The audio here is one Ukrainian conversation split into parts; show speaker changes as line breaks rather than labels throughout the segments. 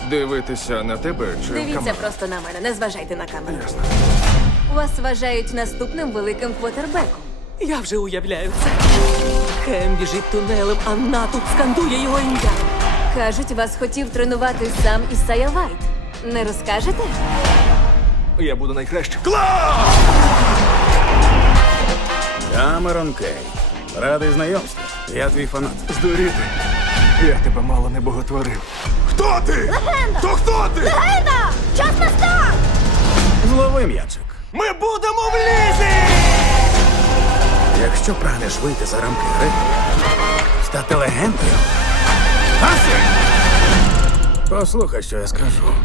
Дивитися на тебе чи в
Дивіться
камеру?
просто на мене, не зважайте на камеру.
Ясно.
Вас вважають наступним великим квотербеком.
Я вже уявляю це. Кем біжить тунелем, а натовп скандує його ім'я.
Кажуть, вас хотів тренувати сам Ісайя Вайт. Не розкажете?
Я буду найкращим.
Камерон Кей. Радий знайомству. Я твій фанат.
Здуріти. Я тебе мало не боготворив. Хто ти?
Легенда!
То хто ти?
Легенда! Час настав!
Злови м'ячик.
Ми будемо в лізі!
Якщо прагнеш вийти за рамки гри, стати легендою. Гаси! Послухай, що я скажу.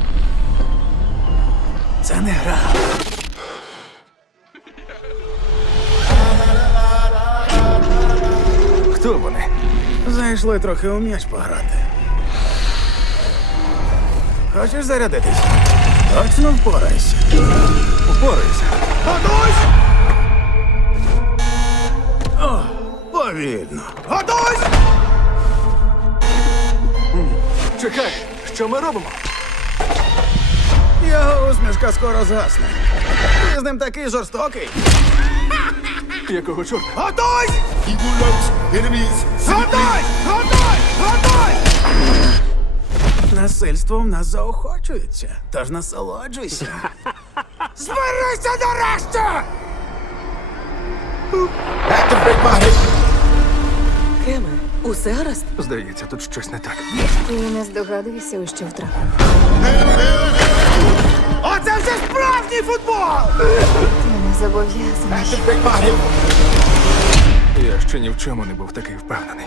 Це не гра.
Хто вони?
Зайшли трохи у м'яч пограти. Хочеш зарядитись? Точно впорайся.
Упорайся.
Готуйсь! О, повільно. Готуйсь!
Чекай, що ми робимо?
Його усмішка скоро згасне. Ти з ним такий жорстокий.
Якого чорта?
Готуйсь! Готуйсь! Готуйсь! Готуйсь! Насильство в нас заохочується, тож насолоджуйся. Зберися нарешті!
Кеме, усе гаразд?
Здається, тут щось не так.
Ти не здогадуєшся, у що втрапив.
Оце вже справжній футбол!
Ти не зобов'язаний.
Я ще ні в чому не був такий впевнений.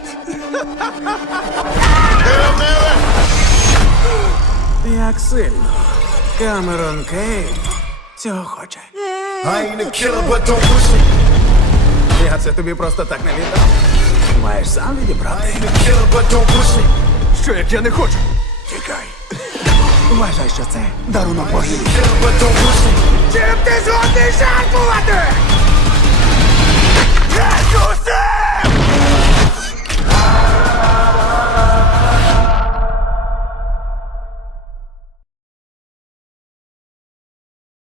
Як сильно Камерон Кей цього хоче. Я це тобі просто так не віддав. Маєш сам відібрати.
Що як я не хочу?
Тікай. Вважай, що це дарунок богів. Чим ти згодний жертвувати?